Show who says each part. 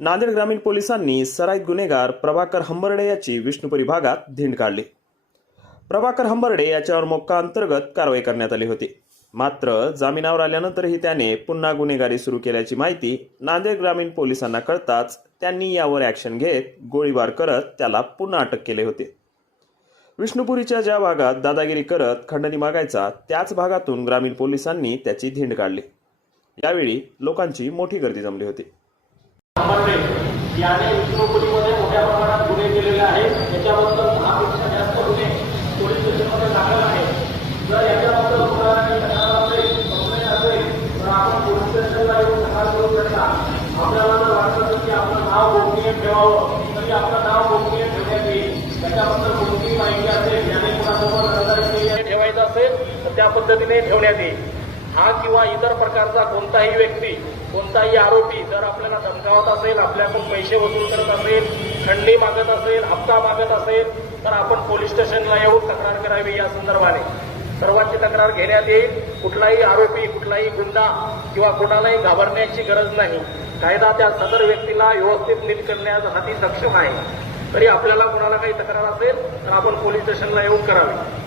Speaker 1: नांदेड ग्रामीण पोलिसांनी सराईत गुन्हेगार प्रभाकर हंबर्डे याची विष्णुपुरी भागात धिंड काढली. प्रभाकर हंबर्डे याच्यावर मोक्का अंतर्गत कारवाई करण्यात आली होती. मात्र जामिनावर आल्यानंतरही त्याने पुन्हा गुन्हेगारी सुरू केल्याची माहिती नांदेड ग्रामीण पोलिसांना कळताच त्यांनी यावर ॲक्शन घेत गोळीबार करत त्याला पुन्हा अटक केले होते. विष्णुपुरीच्या ज्या भागात दादागिरी करत खंडणी मागायचा त्याच भागातून ग्रामीण पोलिसांनी त्याची धिंड काढली. यावेळी लोकांची मोठी गर्दी जमली होती
Speaker 2: अंबर्डे याने विष्णुपुरीमध्ये मोठ्या प्रमाणात गुन्हे केलेले आहेत त्याच्याबद्दल दहापेक्षा जास्त गुन्हे पोलीस स्टेशनमध्ये दाखल आहेत जर याच्याबद्दल तुम्हाला काही तक्रार असेल कंप्लेंट असेल तर आपण पोलीस स्टेशनला येऊन तक्रार करू शकता आपल्याला जर वाटतं की आपलं नाव गोपनीय ठेवावं तरी आपलं नाव गोपनीय ठेवण्यात येईल त्याच्याबद्दल कोणतीही माहिती असेल याने कुणासोबत रहदारी ठेवायचं असेल तर त्या पद्धतीने ठेवण्यात येईल. हा किंवा इतर प्रकारचा कोणताही व्यक्ती कोणताही आरोपी जर आपल्याला धमकावत असेल आपल्याकडून पैसे वसूल करत असेल खंडी मागत असेल हप्ता मागत असेल तर आपण पोलीस स्टेशनला येऊन तक्रार करावी या संदर्भाने. सर्वांची तक्रार घेण्यात येईल. कुठलाही आरोपी कुठलाही गुंडा किंवा कुणालाही घाबरण्याची गरज नाही. कायदा त्या सदर व्यक्तीला व्यवस्थित नीट करण्यासाठी सक्षम आहे. तरी आपल्याला कुणाला काही तक्रार असेल तर आपण पोलीस स्टेशनला येऊन करावी.